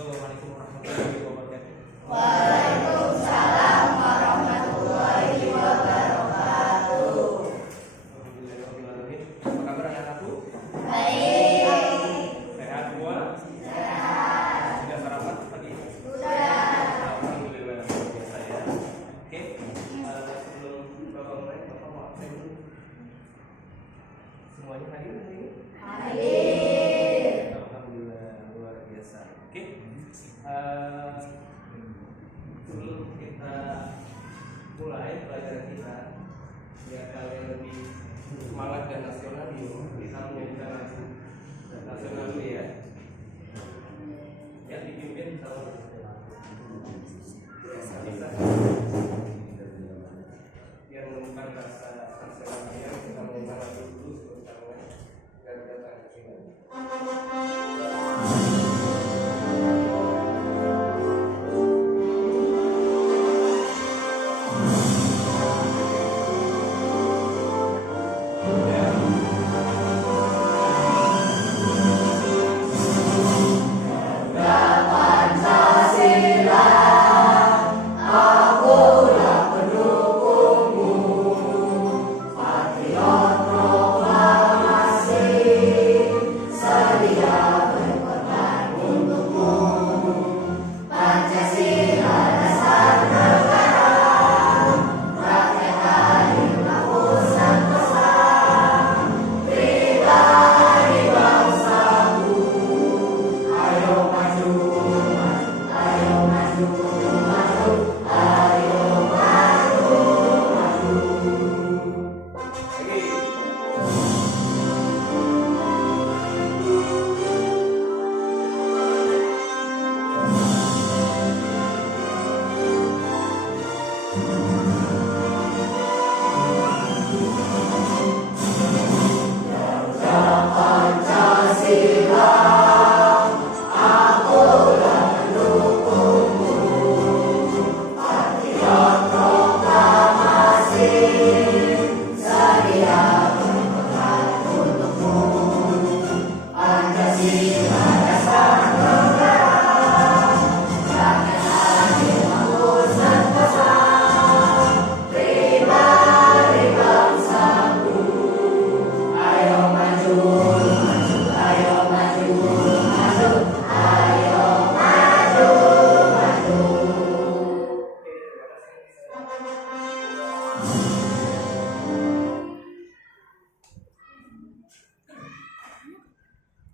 Assalamualaikum warahmatullahi wabarakatuh. Waalaikumsalam warahmatullahi wabarakatuh. Alhamdulillahirobbilalamin. Apa kabar anak-anakku? Baik. Sehat semua? Sehat. Sudah sarapan pagi? Sudah. Alhamdulillah, luar biasa ya. Oke. Sebelum Bapak mulai, Bapak mau absen dulu. Semuanya hadir hari ini? Hadir. Alhamdulillah, luar biasa. Oke. Sebelum kita mulai pelajaran kita, biar kalian lebih semangat dan nasional, kita menyanyikan lagu nasional dulu ya. Yang dipimpin sama biar menemukan rasa nasionalnya, kita menyanyikan lagu dulu bersama Garuda Pancasila.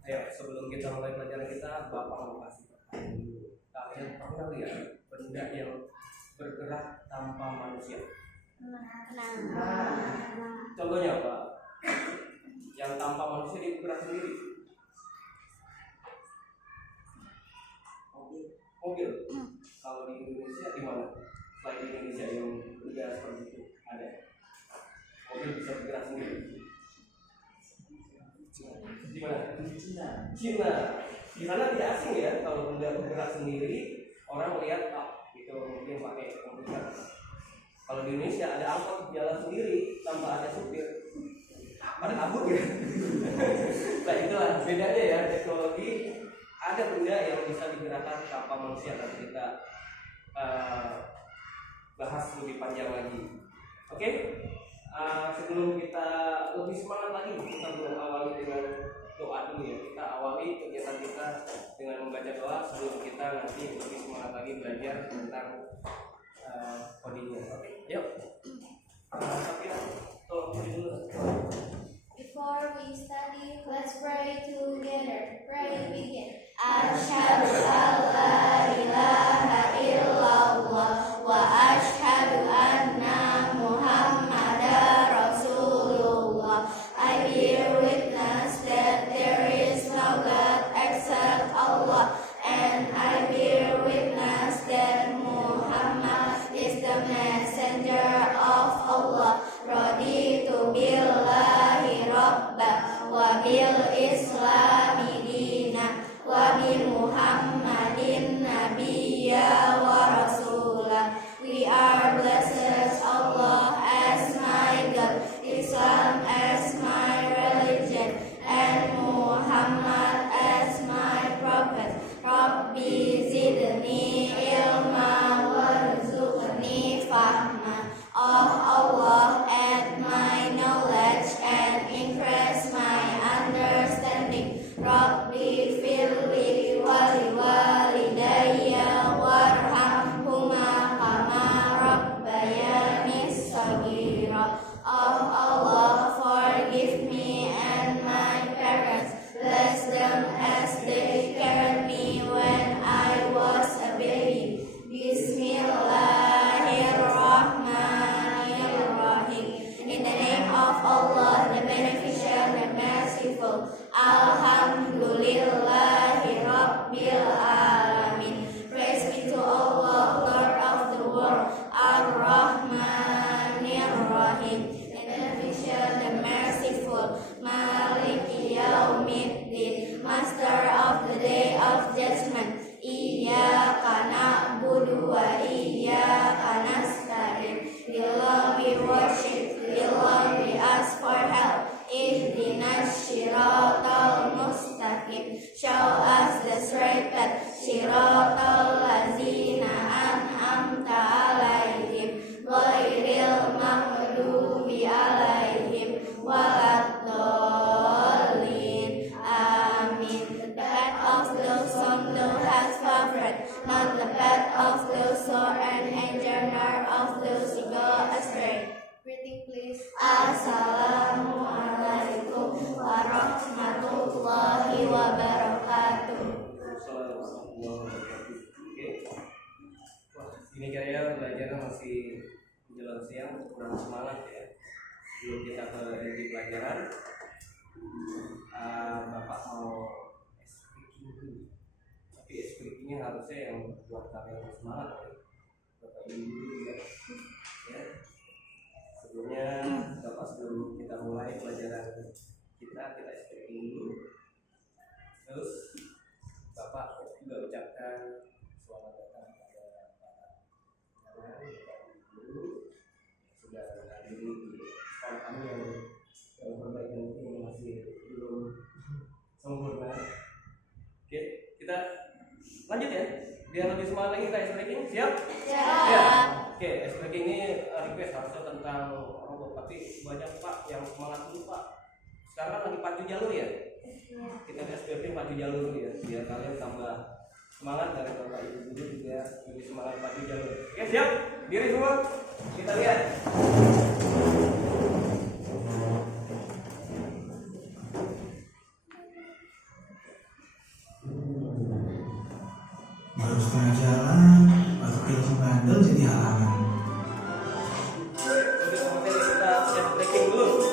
Ayo, sebelum kita mulai pelajaran kita, Bapak mau kasih pertanyaan dulu. Kalian pernah lihat benda yang bergerak tanpa manusia? Contohnya apa? Yang tanpa manusia dia bergerak sendiri. Mobil. Kalau di Indonesia di mana? Selain di Indonesia yang bergerak seperti itu ada. Mobil bisa bergerak sendiri. Di mana? Cina. Di sana tidak asing ya kalau benda bergerak sendiri, orang melihat itu mungkin pakai komputer. Kalau di Indonesia ada angkot jalan sendiri tanpa ada supir, pada kabur ya. Nah itulah bedanya ya, teknologi. Ada benda yang bisa digerakkan tanpa manusia, nanti kita bahas lebih panjang lagi. Oke? Sebelum kita lebih semangat lagi, kita belum awali dengan doa dulu ya. Kita awali kegiatan kita dengan membaca doa sebelum kita nanti lebih semangat lagi belajar tentang codingnya. Oke, yuk. Safira, tolong pilih dulu. Before we study, let's pray together. Pray begin. Asyhadu an la ilaha illallah wa asyhadu anna Muhammadar Rasulullah. I bear witness that there is no God except Allah, and I bear witness that Muhammad is the messenger of Allah. Raditu billahi rabba wa bil islami dina wa bi Muhammadin nabiyya wa rasulah. We are blessed Allah as my God, Islam as my religion, and Muhammad as my prophet. Rabbi Alhamdulillahi Rabbil Alamin. Praise be to Allah, Lord of the world, Ar-Rahmanir Rahim, and the merciful, Maliki Yaumiddin, Master of the Day of Judgment. Iyyaka na'budu wa iyyaka nasta'in. Billah we worship, Billah we ask for help. Ihdinas shiratal mustaqim. Show us the straight path. Shiratal lazina an'amta alaihim, ghairil maghdubi alaihim waladdallin. Amin. The path of those whom thou hast favored, not the path of those who are an enjoiner of those who go astray. Reading please. Assalamualaikum warahmatullahi wabarakatuh. Wah, ini kayaknya belajarnya masih menjelang siang, kurang semangat ya. Sebelum kita ke inti pelajaran, Bapak mau speaking dulu. Tapi speakingnya harusnya yang buat kalian semangat ya. Bapak Ibu juga ya. Sebelumnya Bapak, sebelum kita mulai pelajaran kita speaking dulu. Terus Bapak juga ucapkan selamat datang kepada para guru sudah hadiri di sekolah kami yang perbaikan ini masih belum sempurna. Oke, kita lanjut ya. Biar lebih semangat lagi kita speaking, siap? Ya. Oke, speaking ini request harusnya tentang robot, tapi banyak Pak yang semangat dulu Pak. Sekarang lagi pacu jalur ya? Kita SPP pacu jalur dulu ya, biar kalian tambah semangat dari Bapak Ibu guru juga lebih semangat pacu jalur. Oke, siap? Diri semua. Kita lihat. Baru setengah jalan, masuk ilmu bandel jadi halangan. Untuk materi kita speaking dulu.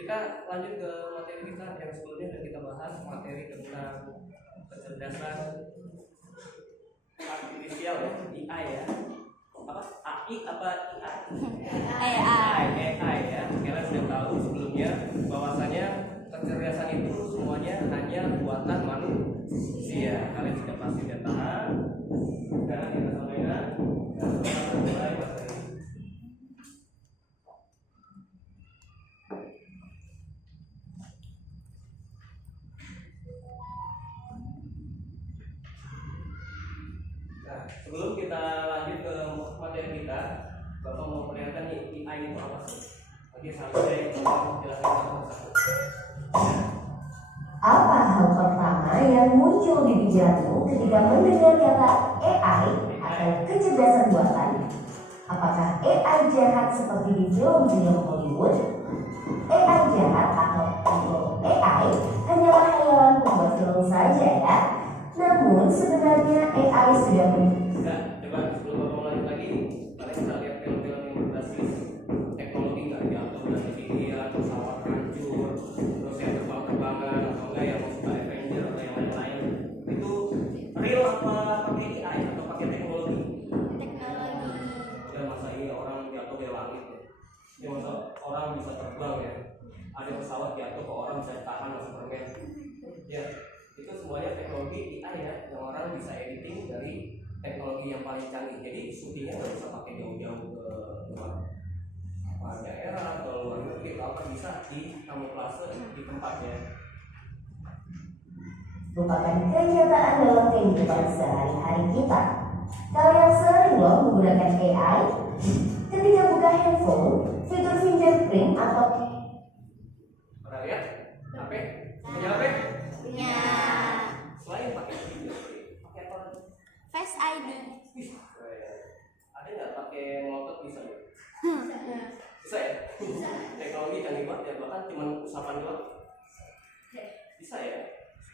Kita lanjut ke materi kita yang sebelumnya sudah kita bahas, materi tentang kecerdasan artifisial ya, AI ya. Apa? AI apa AI? AI ya. Kalian sudah tahu sebelumnya bahwasanya kecerdasan itu semuanya hanya buatan manusia. Kalian sudah pasti sudah tahu. Sekarang kita sampaikan dan kita mulai materi. Sebelum kita lanjut ke materi kita, Bapak mau perlihatkan nih AI itu apa sih? Oke, sampai saya menjelaskan satu-satu. Apa hal pertama yang muncul di pikiranmu ketika mendengar kata AI atau kecerdasan buatan? Apakah AI jahat seperti di film-film Hollywood? AI jahat atau evil tentu saja ya. Namun sebenarnya AI sudah Nah, coba sebelum ngomong lanjut lagi, kalian bisa lihat film-film yang berbasis teknologi nggak ya? Atau berbasis media, pesawat hancur, terus yang terbang-terbangan, atau enggak yang suka Avenger atau yang lain-lain. Itu real apa pakai AI atau pakai teknologi? Teknologi. Udah masa ini orang jatuh dari langit ya? Ya masa orang bisa terbang ya? Ada pesawat jatuh ke orang bisa tahan Superman. Ya, itu semuanya teknologi AI ya, yang orang bisa editing dari teknologi yang paling canggih. Jadi syutingnya nggak usah pakai jauh-jauh ke luar daerah atau luar negeri, apa bisa di kamuflase di tempatnya. merupakan kenyataan dalam kehidupan sehari-hari kita. Kalian sering loh menggunakan AI ketika buka handphone, fitur fingerprint atau Pernah lihat HP? Punya HP? Punya Selain pakai video, pakai apa lagi? Face ID. Wih, keren. Ada nggak pakai ngotot bisa ya? Bisa ya? Teknologi canggih banget ya, bahkan cuma usapan doang. Bisa ya?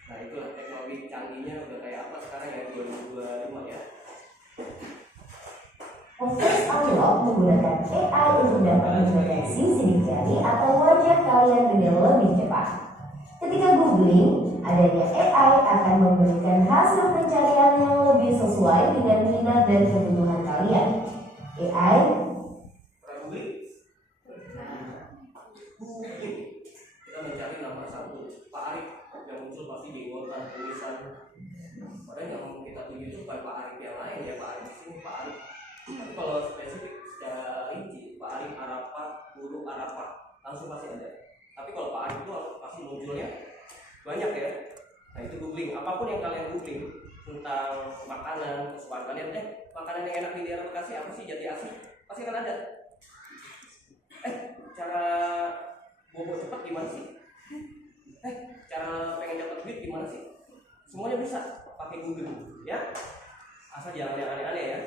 Nah itulah teknologi canggihnya udah kayak apa sekarang ya 2025 ya. Voice Unlock menggunakan AI untuk dapat mendeteksi sidik jari atau wajah kalian dengan lebih cepat. Ketika googling, adanya AI akan memberikan hasil pencarian yang lebih sesuai dengan minat dan kebutuhan kalian. AI Pernah googling? Googling. Kita mencari nomor satu Pak Arif, yang muncul pasti di jenggotan, tulisan. Padahal yang kita tuju itu bukan Pak Arif yang lain ya, Pak Arif di sini Pak Arif. Tapi kalau spesifik secara rinci, Pak Arif Arafat, Guru Arafat, langsung pasti ada. Tapi kalau Pak Arif itu pasti munculnya banyak ya. Nah itu googling, apapun yang kalian googling tentang makanan, kesukaan kalian, makanan yang enak di daerah Bekasi apa sih, Jati Asih, pasti akan ada. Cara bobo cepat gimana sih? Cara pengen dapat duit gimana sih? Semuanya bisa pakai Google ya. Asal jangan yang aneh-aneh ya.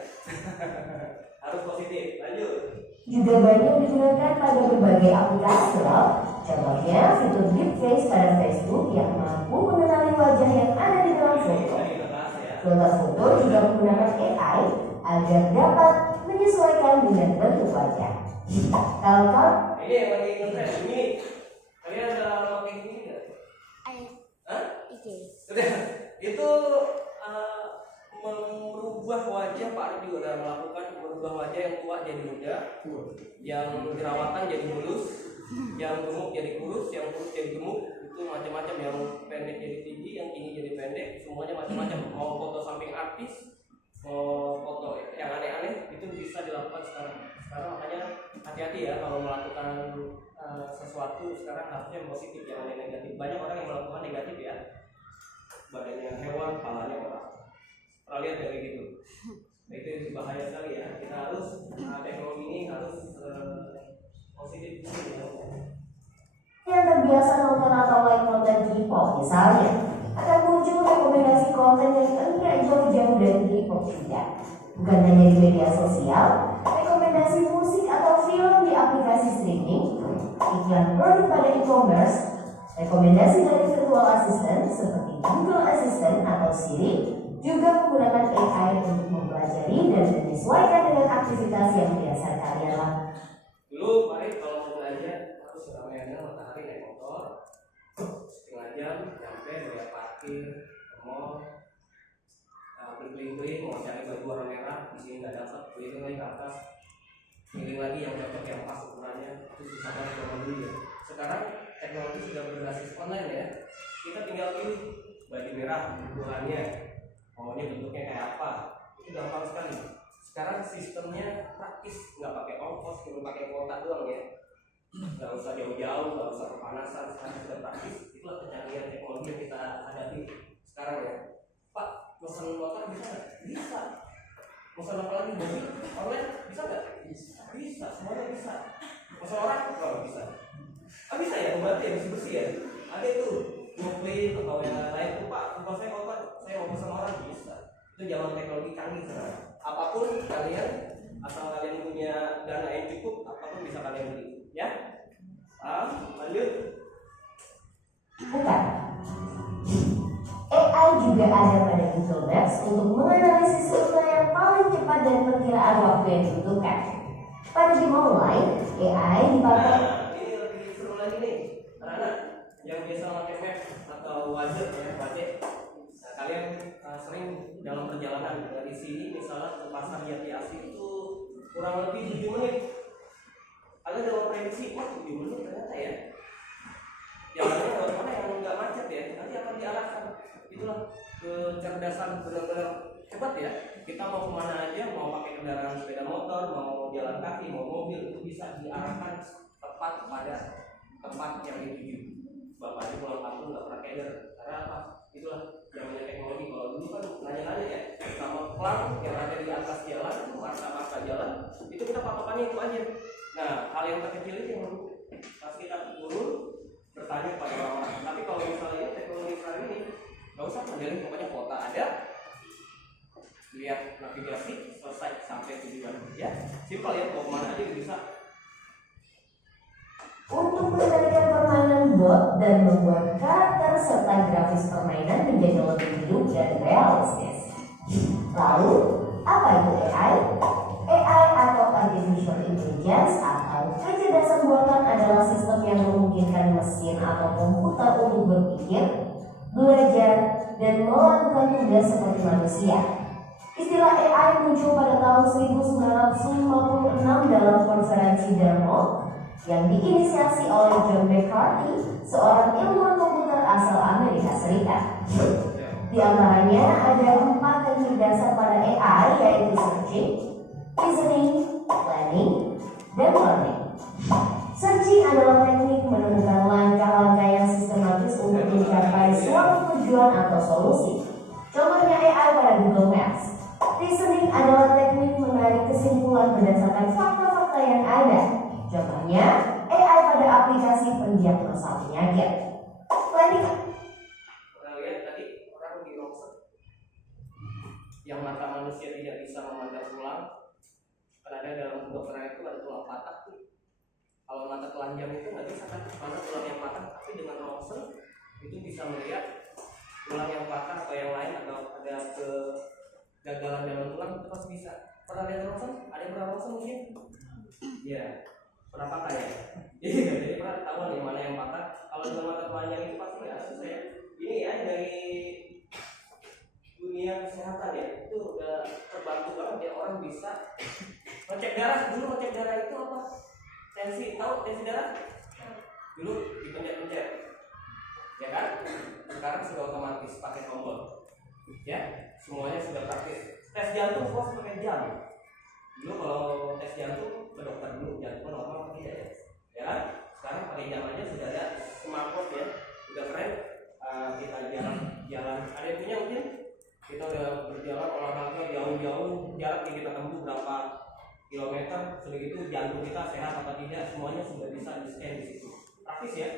Harus positif. Lanjut. juga banyak digunakan pada berbagai aplikasi loh. Contohnya fitur deepface pada Facebook yang mampu mengenali wajah yang ada di dalam foto. Filter foto juga menggunakan AI agar dapat menyesuaikan dengan bentuk wajah. Kalau Ini yang lagi ngetrend ini. Kalian ada pakai ini nggak? Hah? Udah. Itu merubah wajah, Pak Arif juga udah melakukan merubah wajah yang tua jadi muda, yang jerawatan jadi mulus, yang gemuk jadi kurus, yang kurus jadi gemuk, itu macam-macam, yang pendek jadi tinggi, yang tinggi jadi pendek, semuanya macam-macam. Mau foto samping artis, mau foto yang aneh-aneh, itu bisa dilakukan sekarang. Sekarang makanya hati-hati ya kalau melakukan sesuatu sekarang harusnya positif, jangan yang negatif. Banyak orang yang melakukan negatif ya, badannya hewan, kepalanya orang. Pernah lihat kayak gitu? Nah, itu bahaya sekali ya. Kita harus teknologi ini harus positif ya. yang terbiasa nonton atau like konten K-pop misalnya, akan muncul rekomendasi konten yang enggak jauh-jauh dari K-pop juga. Bukan hanya di media sosial, rekomendasi musik atau film di aplikasi streaming, iklan produk pada e-commerce, rekomendasi dari virtual assistant seperti Google Assistant atau Siri, juga menggunakan AI untuk mempelajari dan menyesuaikan dengan aktivitas yang biasa kalian lakukan. Dulu kemarin kalau mau belanja harus ramainya matahari naik motor setengah jam sampai bayar parkir ke mall, keliling-keliling mau cari baju warna merah di sini nggak dapat, keliling lagi ke atas, keliling lagi yang cocok yang pas ukurannya, itu susah banget zaman dulu ya. Sekarang teknologi sudah berbasis online ya, kita tinggal pilih baju merah ukurannya, maunya bentuknya kayak apa, itu gampang sekali. Sekarang sistemnya praktis, nggak pakai ongkos, cuma pakai kuota doang ya, nggak usah jauh-jauh, nggak usah kepanasan, sekarang sudah praktis. Itulah kecanggihan teknologi yang kita hadapi sekarang ya. Pak, pesan motor bisa nggak? Bisa. Pesan apa lagi? Mobil online bisa nggak? Bisa, semuanya bisa. Pesan orang nggak bisa. Bisa ya, berarti ya bersih ya. Ada itu Mobil atau yang lain tuh, Pak, rumah saya kotor, saya mau pesan orang, bisa. Itu zaman teknologi canggih sekarang. Apapun kalian, asal kalian punya dana yang cukup, apapun bisa kalian beli ya. Lanjut. Bukan. juga ada pada Google Maps untuk menganalisis rute yang paling cepat dan perkiraan waktu yang dibutuhkan. Pada game online, AI dipakai. Nah, ini lebih seru lagi nih, anak-anak yang biasa pakai map atau wajib ya, wajib. Nah, kalian sering dalam perjalanan dari sini misalnya ke pasar Jati Asih itu kurang lebih 7 menit. Kalian dalam prediksi, 7 menit ternyata ya. Jalannya lewat mana yang nggak macet ya, nanti akan diarahkan. Itulah kecerdasan benar-benar hebat ya. Kita mau kemana aja, mau pakai kendaraan sepeda motor, mau jalan kaki, mau mobil, itu bisa diarahkan tepat pada tempat yang dituju. Bapak ini pulang kampung nggak pernah keder, karena apa? Itulah namanya teknologi. Kalau dulu kan nanya-nanya ya, sama pelang yang ada di atas jalan itu marka-marka jalan, itu kita patokannya itu aja. Nah, hal yang terkecil itu yang pas kita turun bertanya pada orang-orang. Tapi kalau misalnya teknologi sekarang ini nggak usah modelin, pokoknya kota ada, lihat navigasi, selesai sampai tujuan. Ya, simpel ya, mau kemana aja bisa. Untuk mengendalikan permainan bot dan membuat karakter serta grafis permainan menjadi lebih hidup dan realistis. Lalu, apa itu AI? AI atau Artificial Intelligence atau kecerdasan buatan adalah sistem yang memungkinkan mesin atau komputer untuk berpikir, belajar, dan melakukan tugas seperti manusia. Istilah AI muncul pada tahun 1956 dalam konferensi Dartmouth yang diinisiasi oleh John McCarthy, seorang ilmuwan komputer asal Amerika Serikat. Di antaranya ada 4 kecerdasan pada AI, yaitu searching, reasoning, planning, dan learning. Searching adalah teknik menemukan langkah-langkah yang sistematis untuk mencapai suatu tujuan atau solusi. Contohnya AI pada Google Maps. Reasoning adalah teknik menarik kesimpulan berdasarkan fakta-fakta yang ada. Contohnya AI pada aplikasi pendiagnosa penyakit. Planning. Pernah lihat tadi orang di rongsek yang mata manusia tidak bisa memandang tulang, kan ada dalam kedokteran itu ada tulang patah tuh. Kalau mata telanjang itu nggak bisa kan, mana tulang yang patah, tapi dengan rongsek itu bisa melihat tulang yang patah atau yang lain, atau ada kegagalan dalam tulang, itu pasti bisa. Pernah lihat rongsek? Ada yang pernah rongsek mungkin? Ya, pernah patah ya? Jadi pernah ketahuan yang mana yang patah. Kalau dengan mata telanjang itu pasti nggak susah ya. Ini ya dari dunia kesehatan ya, itu udah terbantu banget ya, orang bisa ngecek darah. Dulu ngecek darah itu apa? Tensi, tahu tensi darah? Dulu dipencet-pencet, ya kan? Sekarang sudah otomatis pakai tombol, ya, semuanya sudah praktis. Tes jantung kok pakai jam. Dulu kalau tes jantung ke dokter dulu, jantung normal atau tidak ya? Ya kan? Sekarang pakai jam aja sudah ada smartwatch ya, udah keren. Kita jalan, ada yang punya mungkin? Kita udah berjalan olahraga jauh-jauh, jarak yang kita tempuh berapa kilometer, sebegitu jantung kita sehat apa tidak, semuanya sudah bisa di scan di situ. Praktis ya,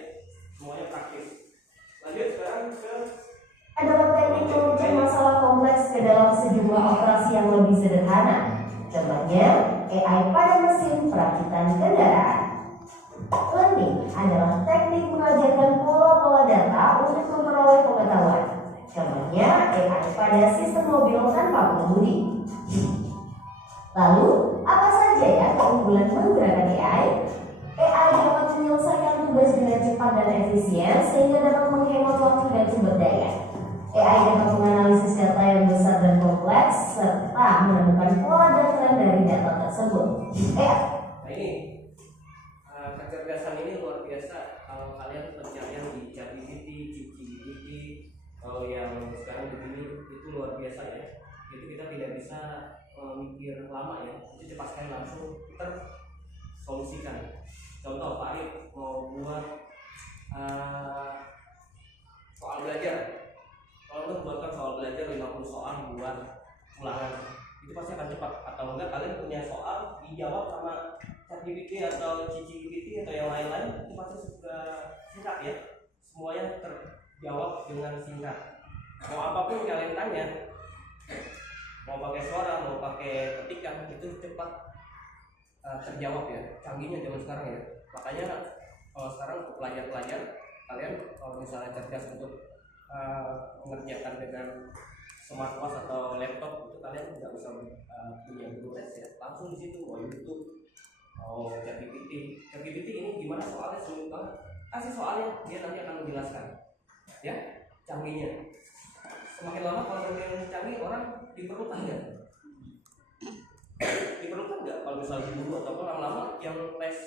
semuanya praktis. Lanjut sekarang ke Adalah teknik merujuk masalah kompleks ke dalam sejumlah operasi yang lebih sederhana. Contohnya, AI pada mesin perakitan kendaraan. Learning adalah teknik mengajarkan pola-pola data untuk memperoleh pengetahuan. Contohnya, AI pada sistem mobil tanpa pengemudi. Lalu, apa saja ya keunggulan menggunakan AI? AI dapat menyelesaikan tugas dengan cepat dan efisien sehingga dapat menghemat waktu dan sumber daya. AI dapat menganalisis data yang besar dan kompleks serta menemukan pola dan tren dari data tersebut. nah ini kecerdasan ini luar biasa. Kalau kalian pencarian di ChatGPT, kalau yang sekarang begini itu luar biasa ya. Itu kita tidak bisa mikir lama ya, itu cepat sekali langsung kita solusikan. Contoh Pak Arif mau buat soal belajar, kalau lu buatkan soal belajar 50 soal buat ulangan, itu pasti akan cepat. Atau enggak kalian punya soal dijawab sama ChatGPT atau ChatGPT atau yang lain-lain, itu pasti sudah singkat ya, semuanya terjawab dengan singkat. Mau apapun kalian tanya, mau pakai suara, mau pakai ketikan, itu cepat terjawab ya. Canggihnya zaman sekarang ya. Makanya kalau sekarang untuk pelajar-pelajar, kalian kalau misalnya cerdas untuk mengerjakan dengan smartwatch atau laptop itu kalian nggak usah punya guru les ya, langsung di situ mau YouTube, mau ChatGPT ini gimana soalnya sulit banget, kasih soalnya dia nanti akan menjelaskan ya canggihnya. Semakin lama kalau semakin canggih orang diperlukan nggak kalau misalnya guru ataupun lama-lama yang les,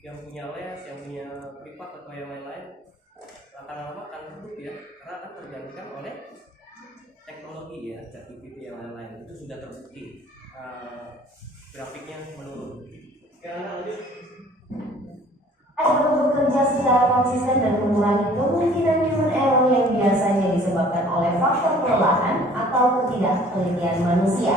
yang punya les, yang punya privat atau yang lain-lain akan lama akan redup ya, karena akan tergantikan oleh teknologi ya, ChatGPT yang lain-lain itu sudah terbukti grafiknya menurun. Oke, lanjut. Agar bekerja secara konsisten dan mengurangi kemungkinan human error yang biasanya disebabkan oleh faktor kelelahan atau ketidaktelitian manusia.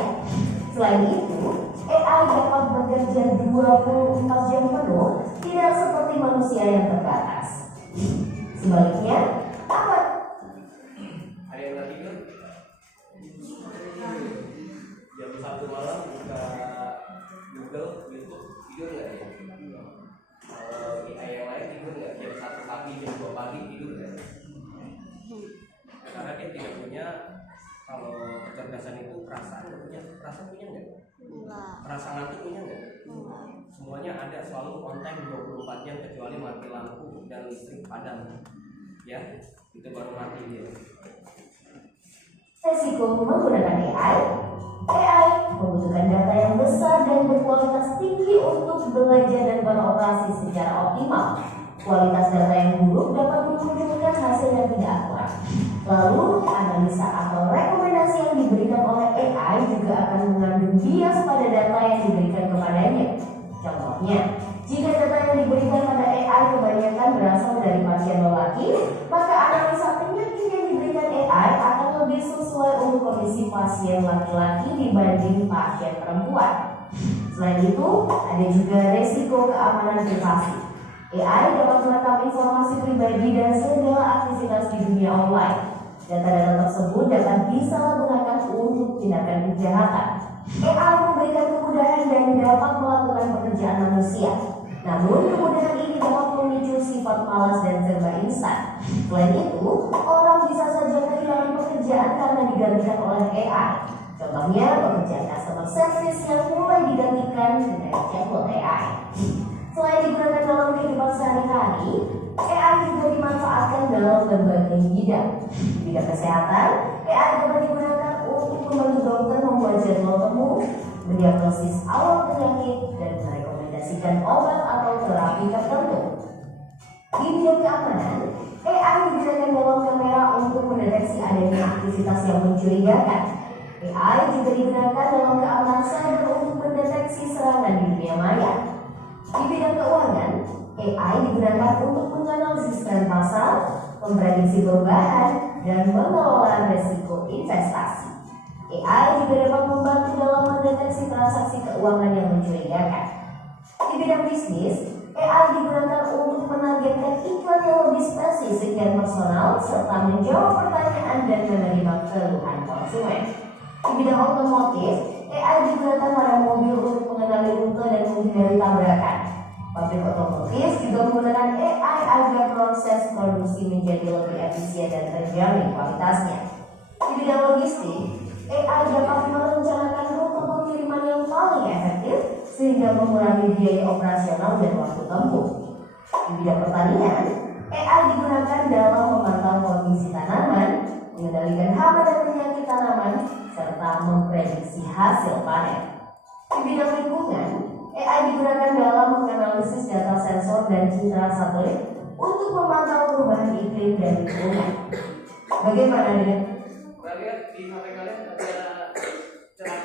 Selain itu, AI dapat bekerja 24 jam penuh, tidak seperti manusia yang terbatas. Sebaliknya, apa? Ada yang lagi kan? Jam 1 malam buka Google, YouTube, tidur nggak ya? Kalau AI yang lain tidur nggak? Jam 1 pagi, jam 2 pagi tidur nggak? Karena dia tidak punya, kalau kecerdasan itu perasaan nggak punya, perasaan punya nggak? Enggak. Perasaan ngantuk punya nggak? Enggak. Semuanya ada, selalu on time 24 jam kecuali mati lampu dan listrik padam. Ya, itu baru mati dia. Resiko menggunakan AI. AI membutuhkan data yang besar dan berkualitas tinggi untuk belajar dan beroperasi secara optimal. Kualitas data yang buruk dapat memunculkan hasil yang tidak akurat. Lalu, analisa atau rekomendasi yang diberikan oleh AI juga akan mengandung bias pada data yang diberikan kepadanya. Contohnya, jika data yang diberikan pada AI kebanyakan berasal dari pasien lelaki, maka analisa penyakit yang diberikan AI akan lebih sesuai untuk kondisi pasien laki-laki dibanding pasien perempuan. Selain itu, ada juga resiko keamanan privasi. AI dapat merekam informasi pribadi dan segala aktivitas di dunia online. Data-data tersebut dapat disalahgunakan untuk tindakan kejahatan. AI memberikan kemudahan dan dapat melakukan pekerjaan manusia. Namun, kemudahan ini dapat memicu sifat malas dan serba instan. Selain itu, orang bisa saja kehilangan pekerjaan karena digantikan oleh AI. Contohnya, pekerjaan customer service yang mulai digantikan dengan chatbot AI. Selain digunakan dalam kehidupan sehari-hari, AI juga dimanfaatkan dalam berbagai bidang. Di bidang kesehatan, AI dapat digunakan untuk membantu dokter membuat jadwal temu, mendiagnosis awal penyakit, dan merekomendasikan obat atau terapi tertentu. Di bidang keamanan, AI digunakan dalam kamera untuk mendeteksi adanya aktivitas yang mencurigakan. AI juga digunakan dalam keamanan cyber untuk mendeteksi serangan di dunia maya. Di bidang keuangan, AI digunakan untuk menganalisis tren pasar, memprediksi perubahan, dan mengelola risiko investasi. AI juga dapat membantu dalam mendeteksi transaksi keuangan yang mencurigakan. Di bidang bisnis, AI digunakan untuk menargetkan iklan yang lebih spesifik dan personal, serta menjawab pertanyaan dan menerima keluhan konsumen. Di bidang otomotif, AI digunakan pada mobil untuk mengenali rute dan menghindari tabrakan. Pabrik otomotif juga menggunakan AI agar proses produksi menjadi lebih efisien dan terjamin kualitasnya. Di bidang logistik, AI dapat merencanakan rute pengiriman yang paling efektif sehingga mengurangi biaya operasional dan waktu tempuh. Di bidang pertanian, AI digunakan dalam memantau kondisi tanaman, mengendalikan hama dan penyakit tanaman, serta memprediksi hasil panen. Di bidang lingkungan, AI digunakan dalam menganalisis data sensor dan citra satelit untuk memantau perubahan iklim dan lingkungan. Bagaimana dengan? Kita lihat di HP kalian ada cerah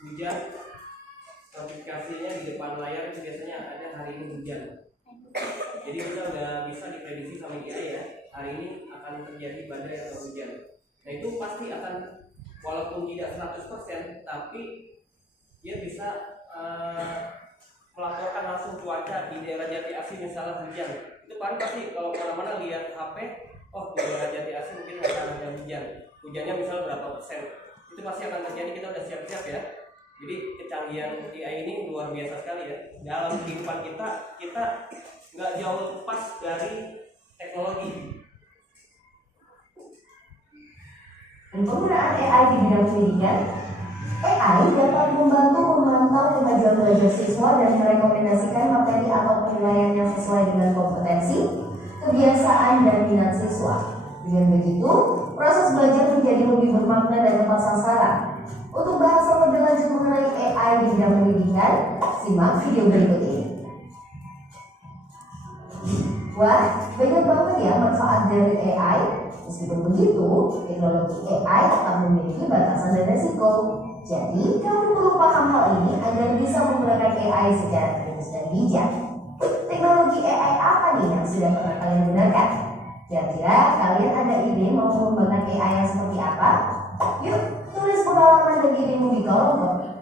hujan, notifikasinya di depan layar itu biasanya ada hari ini hujan. Jadi kita udah bisa diprediksi sama dia ya, hari ini akan terjadi badai atau hujan. Nah itu pasti akan, walaupun tidak 100%, tapi dia bisa melaporkan langsung cuaca di daerah Jati Asih misalnya hujan. Itu paling pasti kalau kemana-mana lihat HP, oh di daerah Jati Asih mungkin akan ada hujan. Hujannya misalnya berapa persen, itu pasti akan terjadi, kita udah siap-siap ya. Jadi kecanggihan AI ini luar biasa sekali ya. Dalam kehidupan kita nggak jauh lepas dari teknologi. Dan penggunaan AI di bidang pendidikan, AI dapat membantu memantau kemajuan belajar siswa dan merekomendasikan materi atau penilaian yang sesuai dengan kompetensi, kebiasaan, dan minat siswa. Dengan begitu, proses belajar menjadi lebih bermakna dan tepat sasaran. Untuk bahas lebih lanjut mengenai AI di bidang pendidikan, simak video berikut ini. Wah, banyak banget ya manfaat dari AI. Meskipun begitu, teknologi AI tetap memiliki batasan dan resiko. Jadi, kamu perlu paham hal ini agar bisa menggunakan AI secara kritis dan bijak. Teknologi AI apa nih yang sudah pernah kalian gunakan? Kira-kira kalian ada ide mau mengembangkan AI yang seperti apa? Yuk, tulis pengalaman dan idemu di kolom komen.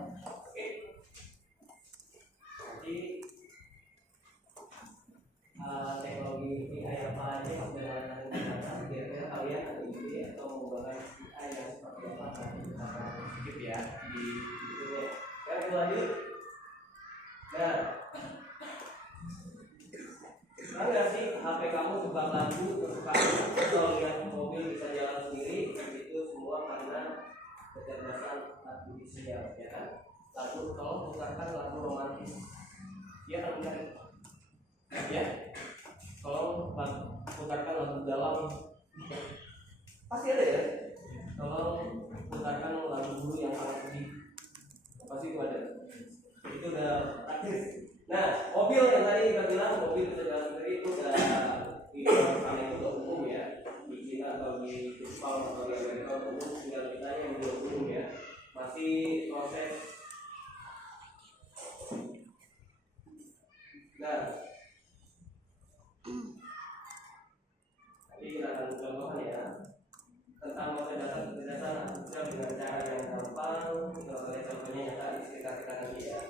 Teknologi AI apa aja yang sudah kalian gunakan? Kira-kira kalian ada ide atau mengembangkan AI yang seperti apa? Kita akan skip ya di videonya. Sekarang kita lanjut. Nah, pernah nggak sih HP kamu suka lagu, suka kalau lihat mobil bisa jalan sendiri? Itu semua karena kecerdasan artifisial, ya kan? Lalu kalau putarkan lagu romantis, dia akan mencari, ya. Kalau putarkan lagu galau, pasti ada ya. Kalau putarkan lagu dulu yang sangat sedih, pasti itu ada. Itu udah praktis. Nah, mobil yang tadi kita bilang mobil bisa jalan sendiri itu udah di sana itu udah umum ya. Di China atau di Jepang atau di Amerika umum, tinggal kita yang belum umum ya. Masih proses. Nah, tadi kita akan contohkan ya tentang kecerdasan artifisial dengan cara yang gampang. Kita lihat contohnya yang tadi sekitar kita nanti ya.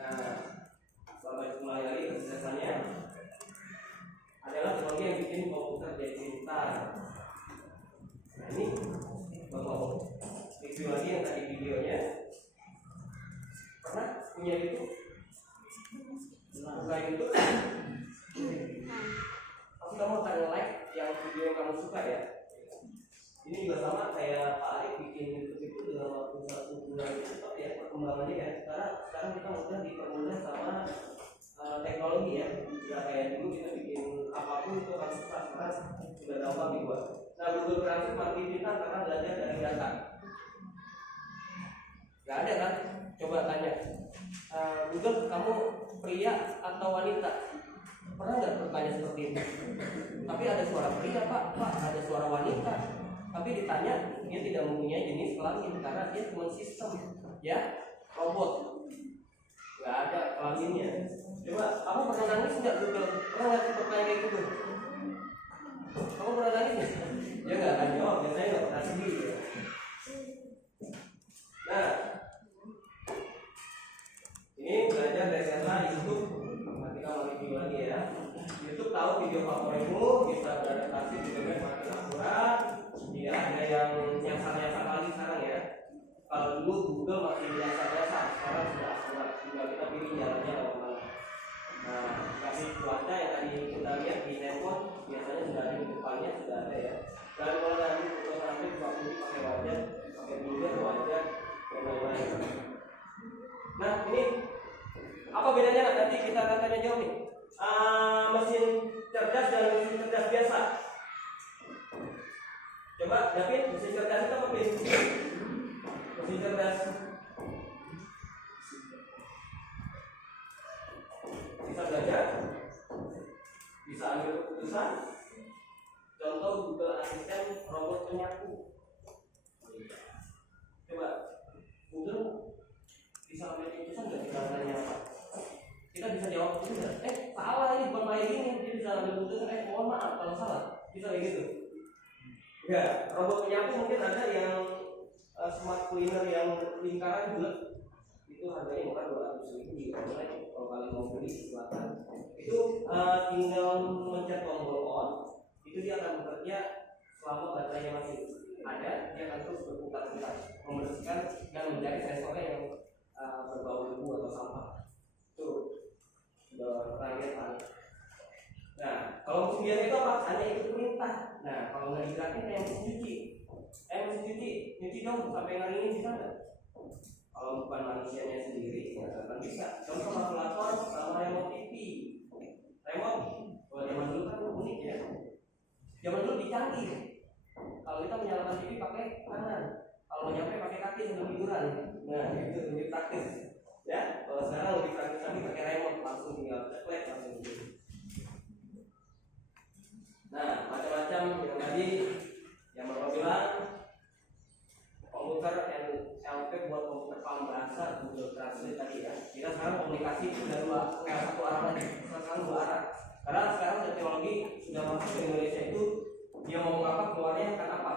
Nah, Bapak mulai lagi kecerdasannya adalah teknologi yang bikin komputer jadi pintar. Nah ini Bapak review lagi yang tadi videonya. Pernah punya itu? Buka itu? Pasti kamu akan like yang video yang kamu suka ya. Ini juga sama kayak Pak Arif bikin YouTube itu dalam waktu 1 bulan itu cepat ya perkembangannya ya. Sekarang kita udah dipermudah sama teknologi ya. Tidak kayak dulu kita bikin apapun itu kan susah, sekarang sudah gampang dibuat. Nah, Google Translate makin pintar karena belajar dari data. Gak ada kan? Coba tanya Google, kamu pria atau wanita? Pernah nggak bertanya seperti itu? Tapi ada suara pria pak, ada suara wanita. Tapi ditanya dia tidak mempunyai jenis kelamin karena dia cuma sistem ya, robot. Gak ada kelaminnya. Coba, kamu pernah nangis nggak Google? Pernah nggak pertanyaan kayak gitu? Kamu pernah nangis nggak? Dia nggak akan jawab, biasanya nggak pernah sedih ya. Nah, ini belajar dari data YouTube. Nanti kamu review lagi ya. YouTube tahu video favoritmu, bisa beradaptasi dengan makin akurat. Ya, ada yang nyasar-nyasar lagi sekarang ya. Kalau dulu Google masih nyasar-nyasar, sekarang sudah akurat. Tinggal kita pilih jalannya lewat mana. Nah, kasih cuaca yang tadi kita lihat di handphone biasanya sudah ada di depannya, sudah ada ya. Dan kalau tadi foto sampai pakai wajah, pakai finger wajah, dan lain-lain. Nah, ini apa bedanya? Nanti kita akan tanya jawab nih. Mesin cerdas dan mesin cerdas biasa. Coba David, mesin cerdas itu apa Bin? Mesin cerdas bisa belajar, bisa ambil keputusan. Contoh Google Assistant robot penyapu. Coba Google bisa ambil keputusan nggak? Kita tanya apa? Kita bisa jawab itu nggak? Salah ini bukan kayak gini. Dia bisa ambil keputusan. Mohon maaf kalau salah. Bisa kayak gitu. Ya, robot penyapu mungkin ada yang smart cleaner yang lingkaran bulat. Itu harganya bukan 200.000 di online. Kalau kalian mau beli silakan. Itu tinggal mencet tombol on, itu dia akan bekerja selama baterainya masih ada. Dia akan terus berputar-putar membersihkan dan mencari sensornya yang berbau debu atau sampah. Itu terakhir kan. Nah, kalau mesin biasa itu apa? Hanya ikut perintah. Nah, kalau nggak digerakin kayak mesin cuci. Mesin cuci dong sampai ngeringin bisa nggak? Kalau bukan manusianya sendiri, nggak akan bisa. Contoh kalkulator sama remote TV. Remote, kalau zaman dulu kan unik ya. Zaman dulu dicanggih. Kalau kita menyalakan TV pakai tangan, kalau mau nyampe pakai kaki sambil tiduran. Nah, itu lebih praktis. Ya, kalau sekarang lebih praktis lagi pakai remote, langsung tinggal klik langsung gitu. Nah, macam-macam yang tadi yang Bapak bilang komputer NLP buat komputer paling bahasa Google Translate tadi ya. Kita sekarang komunikasi sudah satu arah lagi, sekarang dua arah. Karena sekarang teknologi sudah masuk ke Indonesia itu dia ngomong apa keluarnya akan apa,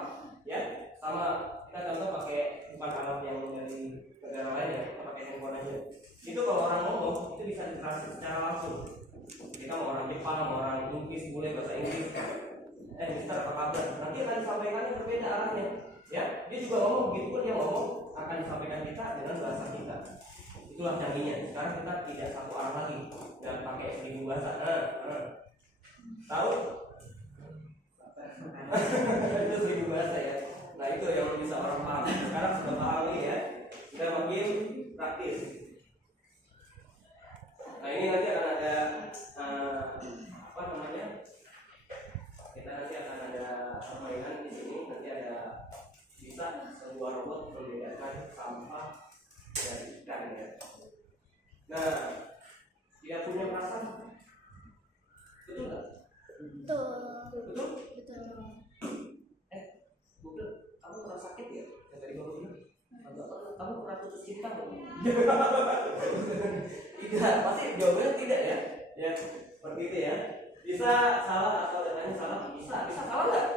ya. Sama kita contoh pakai bukan alat yang dari negara lain ya, kita pakai handphone aja. Itu kalau orang ngomong itu bisa ditranslate secara langsung. Kita mau orang Jepang, mau orang Inggris, boleh bahasa Inggris. Kita apa kabar? Nanti akan disampaikannya berbeda arahnya. Ya, dia juga ngomong begitu pun dia ngomong akan disampaikan kita dengan bahasa kita. Itulah canggihnya. Sekarang kita tidak satu arah lagi dan pakai 1000 bahasa. Tahu? Itu 1000 bahasa ya. Nah itu yang bisa orang paham. Sekarang sudah paham nih ya. Sudah makin praktis. Nah ini nanti akan ada apa namanya? Kita nanti akan ada permainan di sini. Nanti ada bisa sebuah robot membedakan sampah dari ikan ya. Nah, dia punya perasaan, betul nggak? Betul. Betul? Betul. Google, kamu pernah sakit ya? Yang tadi kamu bilang, kamu pernah putus cinta nggak? Tidak, pasti jawabannya tidak ya. Ya, seperti itu ya. Bisa salah atau datanya salah? Bisa salah nggak?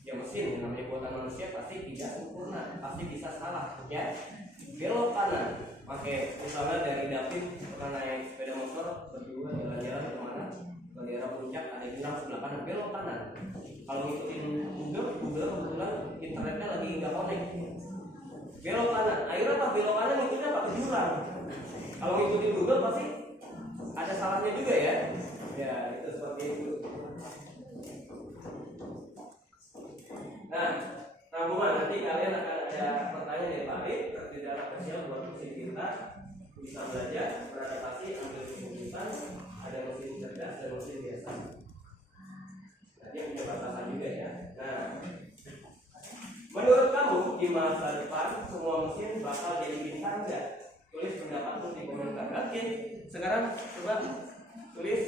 Ya mesin yang namanya buatan manusia pasti tidak sempurna, pasti bisa salah ya. Belok kanan, pakai misalnya dari David pernah naik sepeda motor berdua jalan-jalan kemana ke daerah puncak, ada jurang sebelah kanan, belok kanan. Kalau ngikutin Google kebetulan internetnya lagi nggak connect, belok kanan. Akhirnya apa? Belok kanan ngikutnya apa? Ke jurang. Kalau ngikutin Google pasti ada salahnya juga ya. Ya itu seperti itu. Nah, rangkuman nanti kalian akan ada pertanyaan dari Pak Arif, tidak anak kecil buat mesin kita bisa belajar beradaptasi, ambil keputusan, ada mesin cerdas dan mesin biasa. Nah, dia punya batasan juga ya. Nah, menurut kamu di masa depan semua mesin bakal jadi bintang nggak? Tulis pendapatmu di komentar. Oke, sekarang coba tulis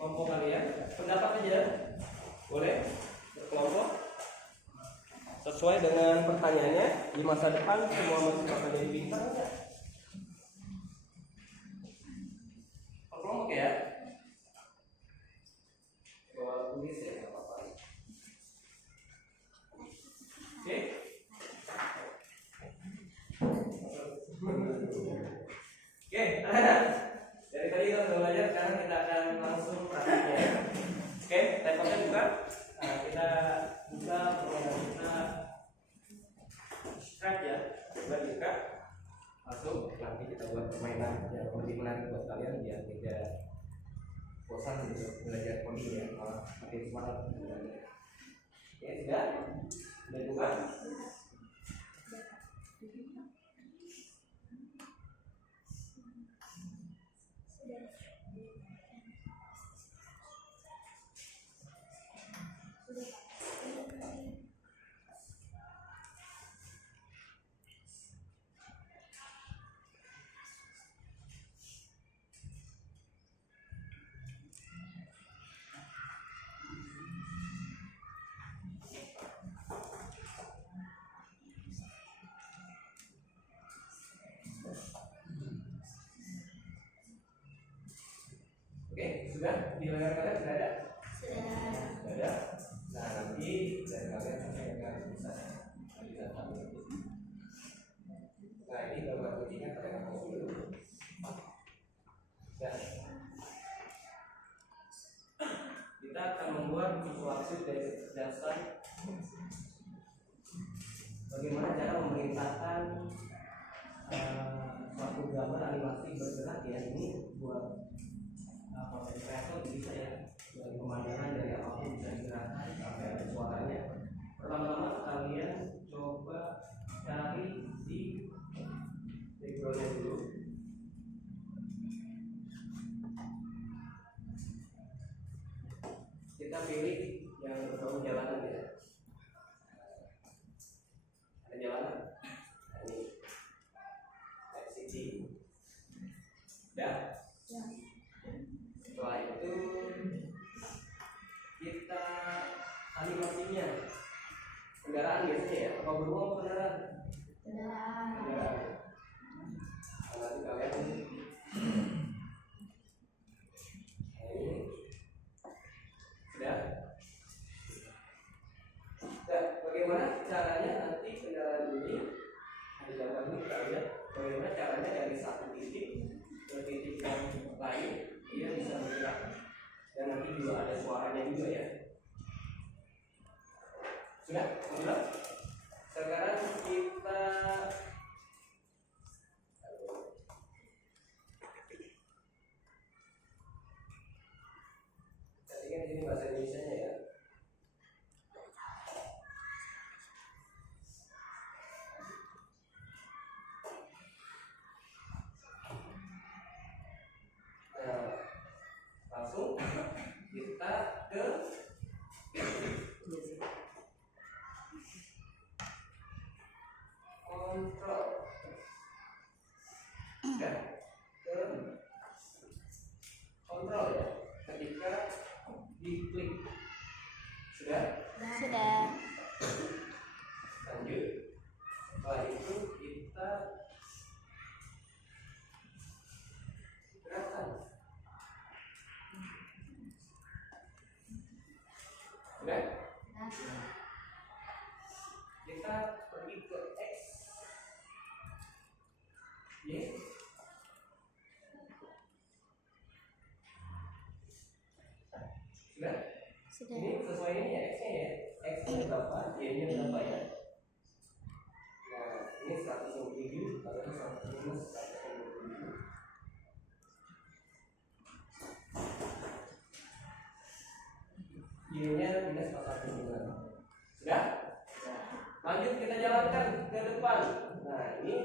kelompok kalian pendapat aja, boleh? Kelompok sesuai dengan pertanyaannya, di masa depan semua mesin akan jadi bintang enggak? Kelompok ya. Coba tulis ya, nggak apa-apa. Oke. Oke, dari tadi kita sudah belajar, sekarang kita akan langsung praktiknya. Oke, laptopnya buka. Nah, kita buka permainan kita Scratch ya, coba buka langsung. Nanti kita buat permainan yang lebih menarik buat kalian biar tidak bosan untuk belajar coding ya, malah makin semangat. Oke, sudah buka. Oke, sudah di layar kalian sudah ada? Sudah ada. Nah, nanti dari kalian akan bisa lihat. Nah, ini gambar kuncinya kalian hapus dulu. Nah, kita akan membuat sesuatu dari kecerdasan. Bagaimana cara memerintahkan suatu gambar animasi bergerak ya, ini buat kreator bisa ya, dari pemandangan, dari apapun bisa digerakkan sampai ada suaranya. Pertama-tama kalian coba cari di backgroundnya dulu. Kita pilih yang berbau jalanan ya. Ada jalanan. Nah, ini city. Ya. Setelah itu kita animasinya. Kendaraan biasanya ya. Apa beruang kendaraan? Kendaraan. Nanti kalian ini. Sudah. Nah, bagaimana caranya nanti kendaraan ini di gambar ini kita lihat bagaimana caranya dari satu titik ke titik yang lain dia bisa bergerak, dan nanti juga ada suaranya juga ya. Sudah? Sudah? Sekarang kita tadi kan ini bahasa Indonesianya ya. Langsung kita ke kontrol ya, ke kontrol ya, ketika diklik. Sudah? Sudah. Lanjut. Setelah itu kita gerakan. Sudah? Kita pergi ke X, Y. Sudah? Sudah. Ini sesuai ini ya, X-nya ya. X-nya berapa, Y-nya berapa ya. Nah, ini 127 atau 127. Y-nya minus 49. Sudah? Lanjut kita jalankan ke depan. Nah, ini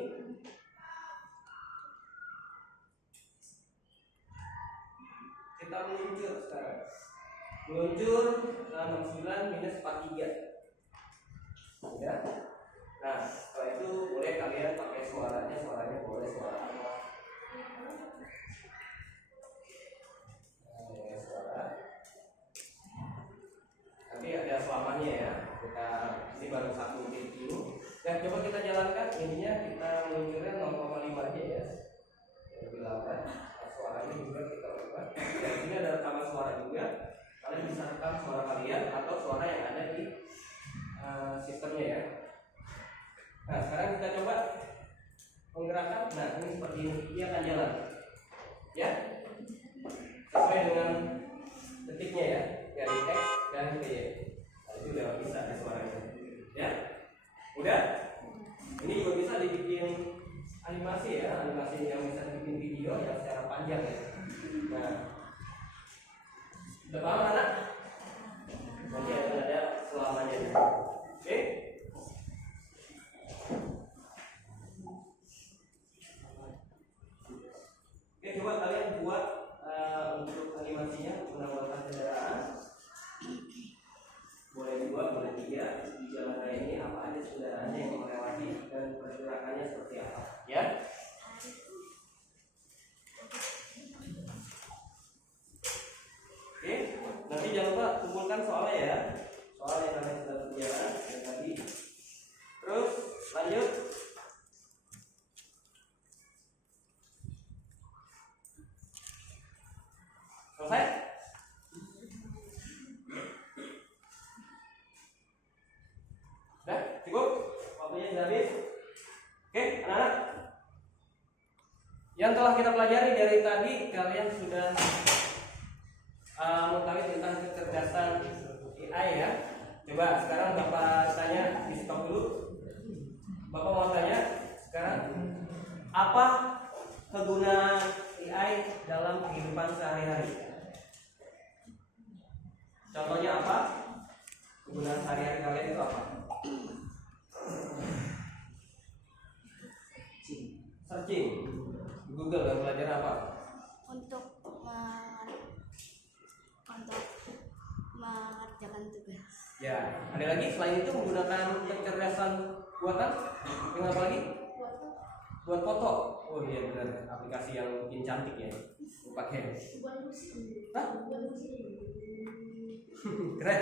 kita meluncur sekarang. Meluncur 69 minus 43. Ya. Nah, setelah itu boleh kalian pakai suaranya boleh suara apa. Nah, suara. Nanti ada selamanya ya. Kita ini baru satu video. Dan coba kita jalankan ininya, kita meluncurnya 0,5 aja ya. Lebih lambat. Nah, suaranya juga kita ubah. Dan ini ada rekaman suara juga. Kalian bisa rekam suara kalian atau suara yang ada di sistemnya ya. Nah, sekarang kita coba menggerakkan. Nah, ini seperti ini, dia akan jalan ya, sesuai dengan detiknya ya, dari X dan ke Y. Nah, itu udah bisa ada suaranya ya. Udah? Ini juga bisa dibikin animasi ya, animasi yang bisa dibikin video yang secara panjang ya. Nah, udah paham anak? Nanti akan ada selamanya. Oke? Oke, coba kalian buat untuk animasinya menambahkan kendaraan. Boleh dibuat, boleh tidak. Di jalan raya ini apa aja kendaraannya yang melewati dan pergerakannya seperti apa, ya? Oke, nanti jangan lupa kumpulkan soalnya ya, soal yang kalian sudah kerjakan yang tadi. Terus lanjut. Selesai? Sudah? Cukup? Waktunya sudah habis? Oke, anak-anak, yang telah kita pelajari dari tadi, kalian sudah mengetahui tentang kecerdasan AI ya. Coba sekarang Bapak tanya, di stop dulu. Bapak mau tanya sekarang, apa kegunaan AI dalam kehidupan sehari-hari? Contohnya apa? Penggunaan sehari-hari kalian itu apa? Searching Google dan belajar apa? Untuk mengerjakan tugas. Ya, ada lagi selain itu menggunakan kecerdasan buatan. Yang apa lagi? Buat foto. Oh iya benar, aplikasi yang bikin cantik ya. Pakai. Hah? Keren.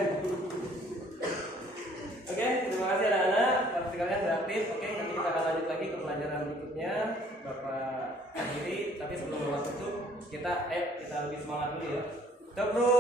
Oke, terima kasih anak-anak. Pasti kalian sudah aktif. Oke, nanti kita akan lanjut lagi ke pelajaran berikutnya. Bapak akhiri, tapi sebelum Bapak tutup, kita lebih semangat dulu ya. Stop, bro.